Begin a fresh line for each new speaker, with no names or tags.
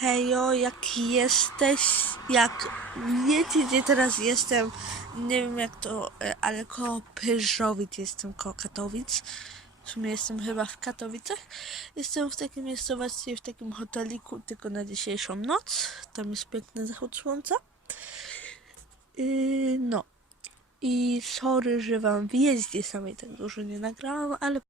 Hejo, jak jesteś, jak wiecie, gdzie teraz jestem, nie wiem jak to, e, ale koło Pyżowic jestem, koło Katowic. W sumie jestem chyba w Katowicach. Jestem w takiej miejscowości, w takim hoteliku, tylko na dzisiejszą noc. Tam jest piękny zachód słońca. Yy, no. I sorry, że wam w jeździe samej tak dużo nie nagrałam, ale